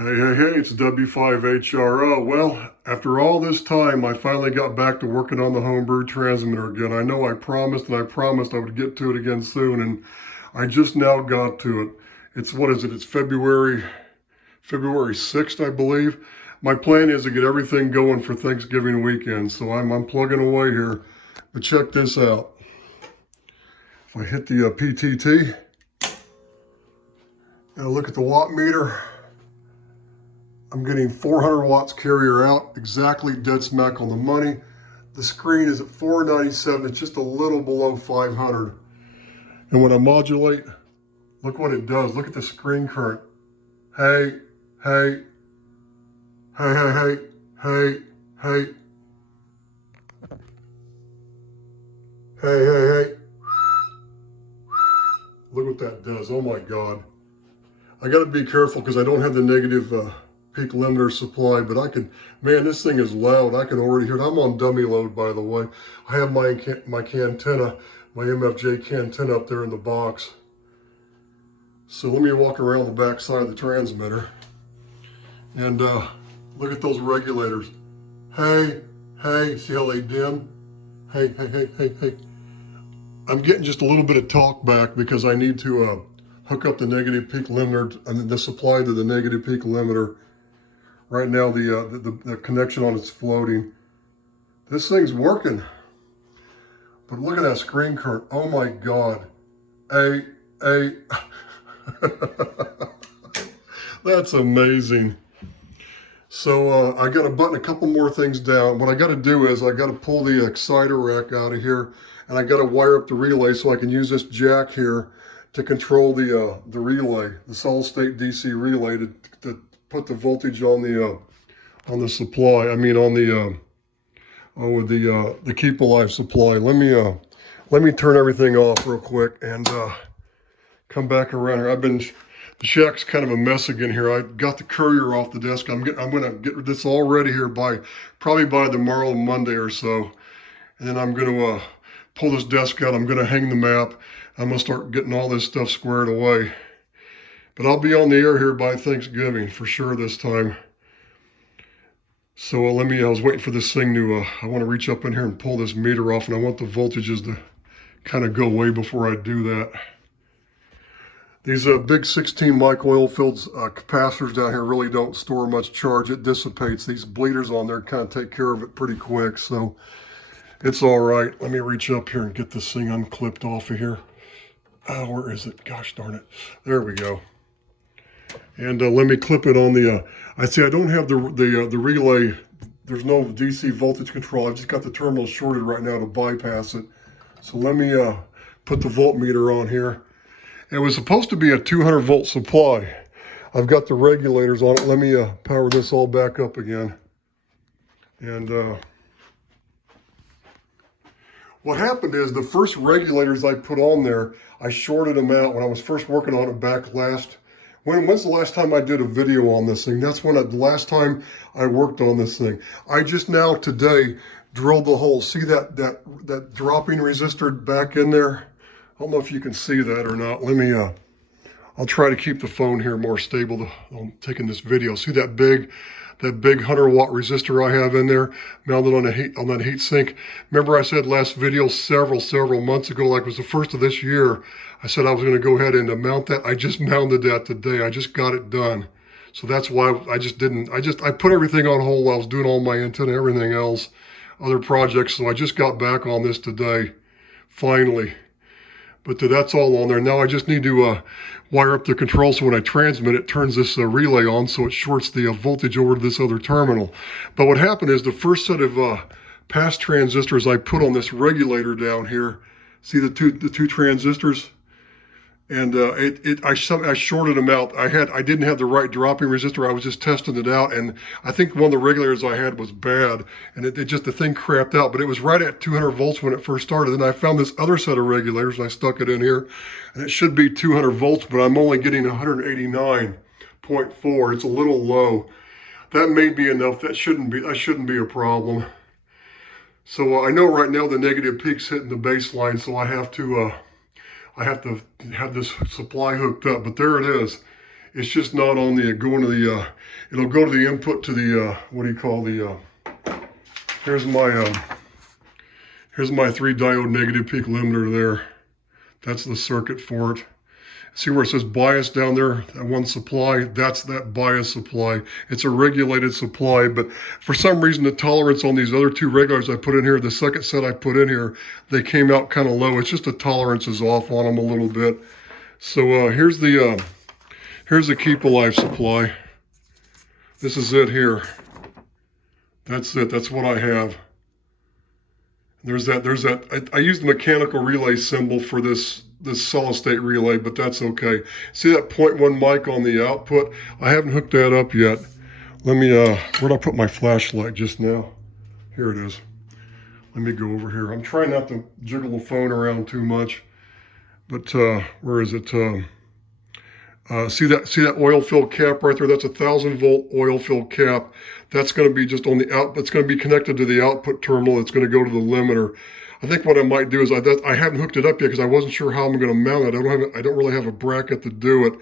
Hey, it's W5HRO. Well, after all this time, I finally got back to working on the homebrew transmitter again. I know I promised I would get to it again soon, and I just now got to it. What is it? It's February 6th, I believe. My plan is to get everything going for Thanksgiving weekend, so I'm plugging away here. But check this out. If I hit the PTT, and look at the watt meter, I'm getting 400 watts carrier out, exactly dead smack on the money. The screen is at 497, it's just a little below 500. And when I modulate, look what it does. Look at the screen current. Hey, hey, hey, hey, hey, hey, hey. Hey, hey, hey. Look what that does, oh my God. I gotta be careful because I don't have the negative peak limiter supply, but man, this thing is loud. I can already hear it. I'm on dummy load, by the way. I have my cantenna, my MFJ cantenna up there in the box. So let me walk around the back side of the transmitter and look at those regulators. Hey, hey, see how they dim? Hey, hey, hey, hey, hey. I'm getting just a little bit of talk back because I need to hook up the negative peak limiter, the supply to the negative peak limiter. Right now, the connection on it's floating. This thing's working. But look at that screen current. Oh my God. That's amazing. So I got to button a couple more things down. What I got to do is I got to pull the exciter rack out of here, and I got to wire up the relay so I can use this jack here to control the relay, the solid state DC relay to put the voltage on the supply. I mean on the keep alive supply. Let me turn everything off real quick and come back around here. The shack's kind of a mess again here. I got the courier off the desk. I'm gonna get this all ready here probably by tomorrow, Monday or so, and then I'm gonna pull this desk out. I'm gonna hang the map. I'm gonna start getting all this stuff squared away. But I'll be on the air here by Thanksgiving for sure this time. So I was waiting for this thing to, I want to reach up in here and pull this meter off, and I want the voltages to kind of go away before I do that. These big 16 mic oil filled capacitors down here really don't store much charge. It dissipates. These bleeders on there kind of take care of it pretty quick, so it's all right. Let me reach up here and get this thing unclipped off of here. Oh, where is it? Gosh darn it. There we go. And let me clip it on the, I don't have the relay. There's no DC voltage control. I've just got the terminal shorted right now to bypass it. So let me put the voltmeter on here. It was supposed to be a 200 volt supply. I've got the regulators on it. Let me power this all back up again. And what happened is the first regulators I put on there, I shorted them out when I was first working on it back when's the last time I did a video on this thing? That's the last time I worked on this thing. I just now today drilled the hole. See that dropping resistor back in there? I don't know if you can see that or not. I'll try to keep the phone here more stable. I'm taking this video. See that big 100 watt resistor I have in there mounted on that heat sink. Remember I said last video several months ago, like it was the first of this year, I said I was going to go ahead and mount that. I just mounted that today. I just got it done. So that's why I put everything on hold. I was doing all my antenna, everything else, other projects. So I just got back on this today, finally. But that's all on there. Now I just need to wire up the control so when I transmit, it turns this relay on so it shorts the voltage over to this other terminal. But what happened is the first set of pass transistors I put on this regulator down here, see the two transistors? And I shorted them out. I didn't have the right dropping resistor. I was just testing it out, and I think one of the regulators I had was bad, and the thing crapped out. But it was right at 200 volts when it first started. And I found this other set of regulators, and I stuck it in here, and it should be 200 volts, but I'm only getting 189.4. It's a little low. That may be enough. That shouldn't be a problem. So I know right now the negative peak's hitting the baseline, so I have to have this supply hooked up, but there it is. It's just not on the, going to the, it'll go to the input to the, what do you call the, here's my 3 diode negative peak limiter there. That's the circuit for it. See where it says bias down there, that one supply? That's that bias supply. It's a regulated supply, but for some reason the tolerance on these other 2 regulators I put in here, the second set I put in here, they came out kind of low. It's just the tolerance is off on them a little bit. So here's the Keep Alive supply. This is it here. That's it, that's what I have. There's that, I used the mechanical relay symbol for this solid state relay, but that's okay. See that 0.1 mic on the output? I haven't hooked that up yet. Let me, where'd I put my flashlight just now? Here it is. Let me go over here. I'm trying not to jiggle the phone around too much, but where is it? See that oil filled cap right there? That's a 1,000-volt oil filled cap. That's going to be just on the out. It's going to be connected to the output terminal. It's going to go to the limiter. I think what I might do is I haven't hooked it up yet because I wasn't sure how I'm going to mount it. I don't really have a bracket to do it.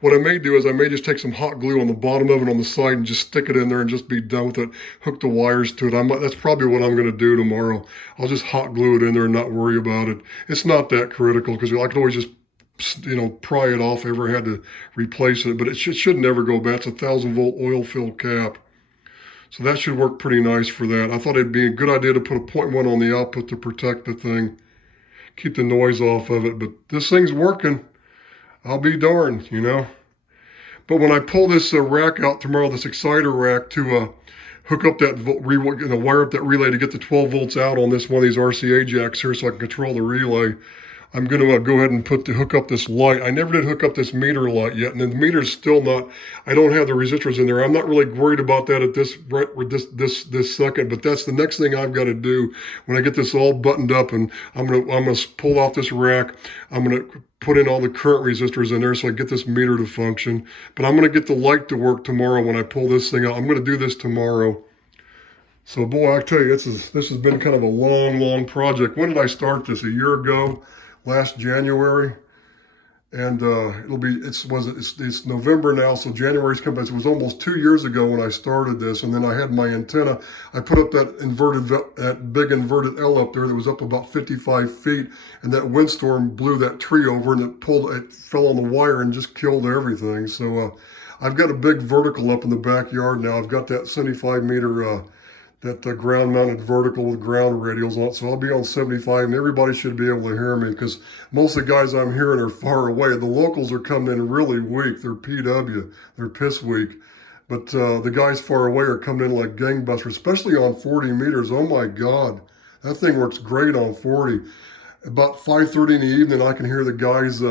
What I may do is I may just take some hot glue on the bottom of it on the side and just stick it in there and just be done with it. Hook the wires to it. That's probably what I'm going to do tomorrow. I'll just hot glue it in there and not worry about it. It's not that critical because I can always just, you know, pry it off if I ever had to replace it, but it should never go bad. It's a 1,000-volt oil-filled cap. So that should work pretty nice for that. I thought it'd be a good idea to put a 0.1 on the output to protect the thing, keep the noise off of it, but this thing's working. I'll be darned, you know. But when I pull this rack out tomorrow, this exciter rack, to hook up that, wire up that relay to get the 12 volts out on this one of these RCA jacks here so I can control the relay, I'm going to go ahead and hook up this light. I never did hook up this meter light yet, and the meter's still not, I don't have the resistors in there. I'm not really worried about that at this second, but that's the next thing I've got to do when I get this all buttoned up, and I'm gonna pull off this rack. I'm gonna put in all the current resistors in there so I get this meter to function. But I'm gonna get the light to work tomorrow when I pull this thing out. I'm gonna do this tomorrow. So boy, I tell you, this has been kind of a long project. When did I start this? A year ago? Last January, and it's November now, so January's coming. It was almost 2 years ago when I started this, and then I had my antenna. I put up that big inverted L up there that was up about 55 feet, and that windstorm blew that tree over, and it fell on the wire and just killed everything. So I've got a big vertical up in the backyard now. I've got that 75 meter that ground mounted vertical with ground radials on it. So I'll be on 75 and everybody should be able to hear me because most of the guys I'm hearing are far away. The locals are coming in really weak. They're PW, they're piss weak. But the guys far away are coming in like gangbusters, especially on 40 meters. Oh my God, that thing works great on 40. About 5:30 in the evening, I can hear the guys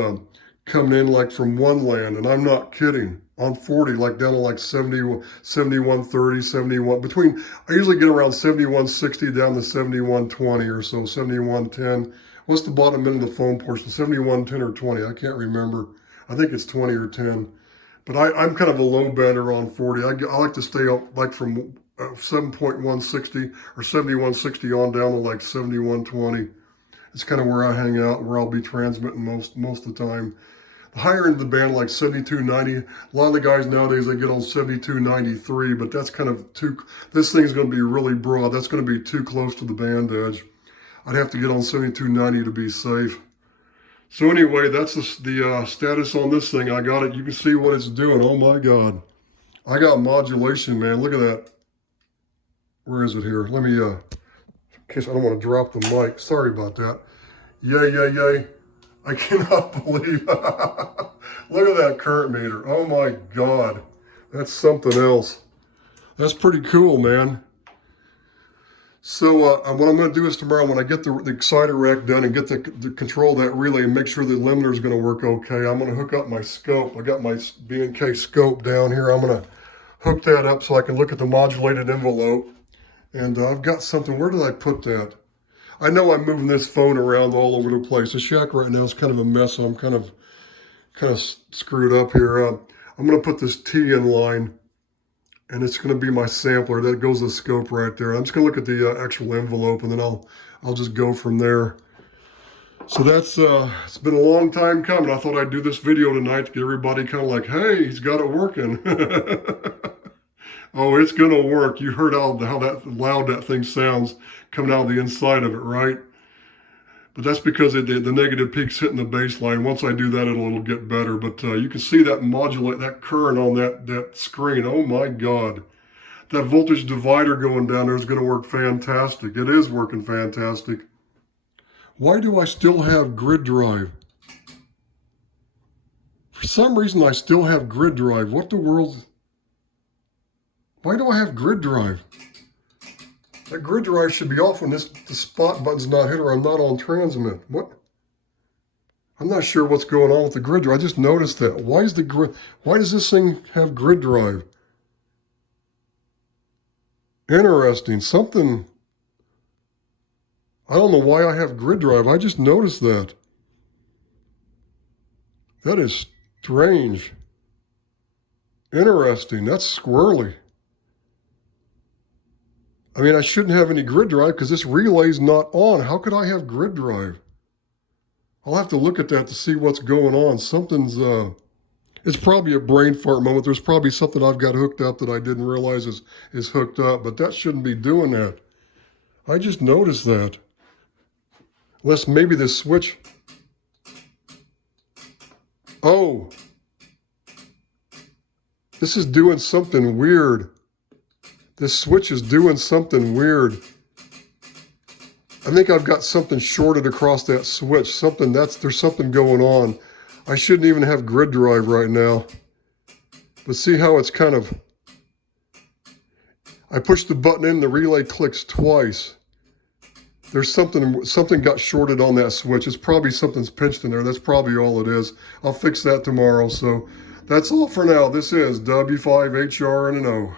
coming in like from one land, and I'm not kidding. On 40, like down to like 70, 71.30, 71, I usually get around 71.60 down to 71.20 or so, 71.10. What's the bottom end of the phone portion? 71.10 or 20, I can't remember. I think it's 20 or 10. But I'm kind of a low bender on 40. I like to stay up like from 7.160 or 71.60 on down to like 71.20. It's kind of where I hang out, where I'll be transmitting most of the time. The higher end of the band, like 72.90. A lot of the guys nowadays, they get on 72.93, but that's kind of this thing's going to be really broad. That's going to be too close to the band edge. I'd have to get on 72.90 to be safe. So anyway, that's the status on this thing. I got it. You can see what it's doing. Oh my God. I got modulation, man. Look at that. Where is it here? Let me, in case I don't want to drop the mic. Sorry about that. Yay. I cannot believe, look at that current meter. Oh my God, that's something else. That's pretty cool, man. So what I'm going to do is tomorrow, when I get the exciter rack done and get the control of that relay and make sure the limiter is going to work okay, I'm going to hook up my scope. I got my B&K scope down here. I'm going to hook that up so I can look at the modulated envelope. And I've got something, where did I put that? I know I'm moving this phone around all over the place. The shack right now is kind of a mess. So I'm kind of screwed up here. I'm going to put this T in line, and it's going to be my sampler. That goes the scope right there. I'm just going to look at the actual envelope, and then I'll just go from there. So that's, it's been a long time coming. I thought I'd do this video tonight to get everybody kind of like, hey, he's got it working. Oh, it's going to work. You heard how that loud that thing sounds coming out of the inside of it, right? But that's because the negative peak's hitting the baseline. Once I do that, it'll get better. But you can see that modulate, that current on that screen. Oh my God. That voltage divider going down there is going to work fantastic. It is working fantastic. Why do I still have grid drive? For some reason, I still have grid drive. What the world? Why do I have grid drive? That grid drive should be off when the spot button's not hit or I'm not on transmit. What? I'm not sure what's going on with the grid drive. I just noticed that. Why does this thing have grid drive? Interesting. Something. I don't know why I have grid drive. I just noticed that. That is strange. Interesting. That's squirrely. I mean, I shouldn't have any grid drive because this relay's not on. How could I have grid drive? I'll have to look at that to see what's going on. Something's, it's probably a brain fart moment. There's probably something I've got hooked up that I didn't realize is hooked up, but that shouldn't be doing that. I just noticed that. Unless maybe this switch. Oh. This is doing something weird. This switch is doing something weird. I think I've got something shorted across that switch. There's something going on. I shouldn't even have grid drive right now. But see how it's kind of, I push the button in, the relay clicks twice. There's something got shorted on that switch. It's probably something's pinched in there. That's probably all it is. I'll fix that tomorrow. So that's all for now. This is W5HR and an O.